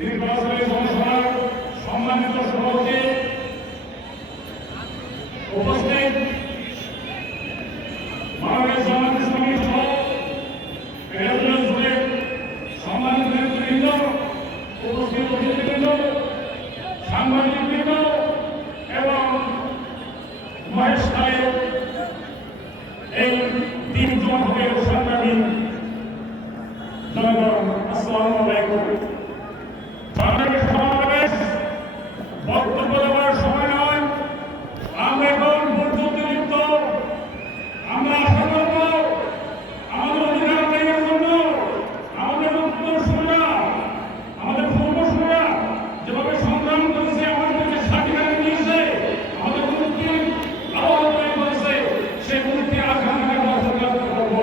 নির্বাচনী জনসভার সম্মানিত সভাপতি উপস্থিত মাননীয় জামাত ইসলামী সহ সম্মানিত নেতৃবৃন্দ, উপস্থিত অতিথিবৃন্দ, সাংবাদিকবৃন্দ এবং মহেশখালীর এই দিন জমাতের সংগ্রামী জনগণ, আসসালামু আলাইকুম। বাংলাদেশ সমাবেশ বক্তব্য দেওয়ার সময় নয়, আমরা এখন পর্যন্ত আমরা আশা করব আমাদের অধিকার আদায়ের জন্য আমাদের উত্তরসূরিরা, আমাদের পূর্বসূরিরা যেভাবে সংগ্রাম করেছে, আমাদেরকে স্বাধীনতা দিয়েছে, আমাদের মুক্তির আহ্বান করেছে, সেই মুক্তির আকাঙ্ক্ষা বাস্তবায়ন করব।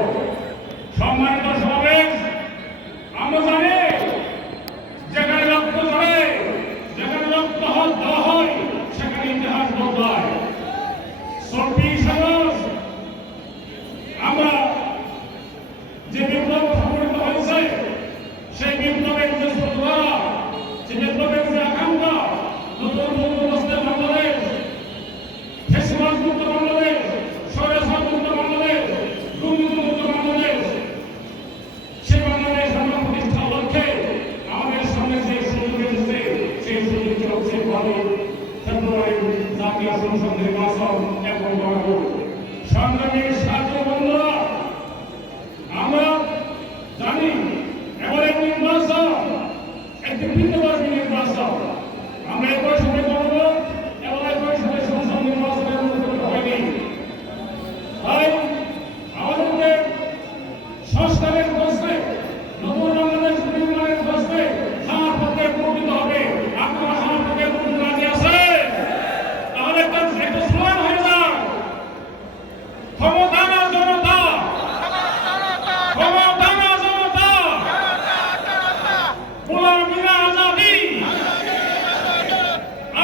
সম্মানিত সমাবেশ, আমরা জানি যেখানে রক্ত ঝরে, যেখানে রক্ত দেওয়া হয়, সেখানে ইতিহাস বদলায়। 24 আগস্ট আমরা যে বিপ্লব সংগঠিত হয়েছে, সেই বিপ্লবের যে স্রোতধারা, যে বিপ্লবের যে আকাঙ্ক্ষা, নতুন বন্দোবস্তের বাংলাদেশ, ফ্যাসিবাদ মুক্ত বাংলাদেশ, স্বৈরাচার মুক্ত বাংলাদেশ, দুর্নীতি মুক্ত বাংলাদেশ, সেই বাংলাদেশ আমরা প্রতিষ্ঠার লক্ষ্যে আমাদের সামনে যে সুযোগ এসেছে, সেই সুযোগটি হচ্ছে 12 ফেব্রুয়ারি জাতীয় সংসদ নির্বাচন এবং গণভোট। সংগ্রামী সাথী বন্ধুরা, আমরা জানি এবারে নির্বাচন একটি ভিন্নধর্মী নির্বাচন। আমরা একই সাথে গণভোট এবং একই সাথে সংসদ নির্বাচনের অনুষ্ঠিত হয়নি। তাই আমাদেরকে সংস্কারের প্রশ্নে, নতুন বাংলাদেশ নির্মাণের প্রশ্নে হার পথে ভোট দিতে হবে। আপনারা হার পথে ভোট দিতে রাজি আছেন? তাহলে একটা স্লোগান হয়ে যাক, ক্ষমতা না জনতা, ক্ষমতা না জনতা, গোলামি না আজাদি,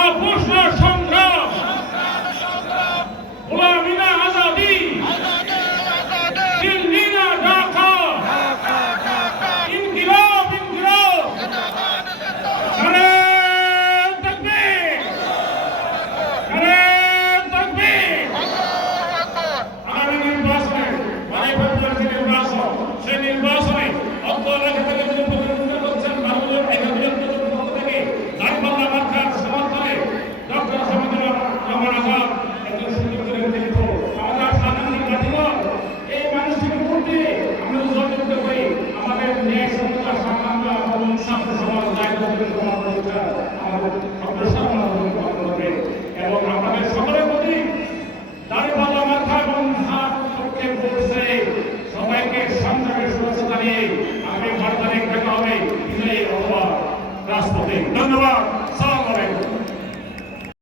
আপোষ না সংগ্রাম, গোলামি না আজাদি, দিল্লি না ঢাকা, ইনকিলাব ইনকিলাব, নারে তাকবীর, নারে তাকবীর। আগামী নির্বাচনে, মানে ফেব্রুয়ারি নির্বাচন, সেই নির্বাচনে অন্তর্রাজ্য থেকে যিনি প্রতিনিধিত্ব করছেন, বাংলাদেশ একত্রিত পক্ষ থেকে দাঁড়িপাল্লা মার্কার সমর্থনে ডক্টর আসাদুজ্জামান রহমান আজাদ একজন সুযোগ্য নেতৃত্ব, আমাদের স্বাধীনতার বাতিঘর। এই মানুষটিকে ভোট দিয়ে আমরা জয়যুক্ত করি আমাদের ন্যায় সত্যতা, সম্মান এবং ছাত্র সমাজ, দায়িত্ব সমাজ প্রতিষ্ঠা আমাদের অগ্রসর করবে। এবং আমাদের সকলের প্রতি দাঁড়িপাল্লা মার্কা এবং হাত পক্ষে পড়ছে সবাইকে সংগ্রামের শুভেচ্ছা জানিয়ে আগামী 12 তারিখ দেখা হবে বিজয়ী অথবা রাজপথে। ধন্যবাদ।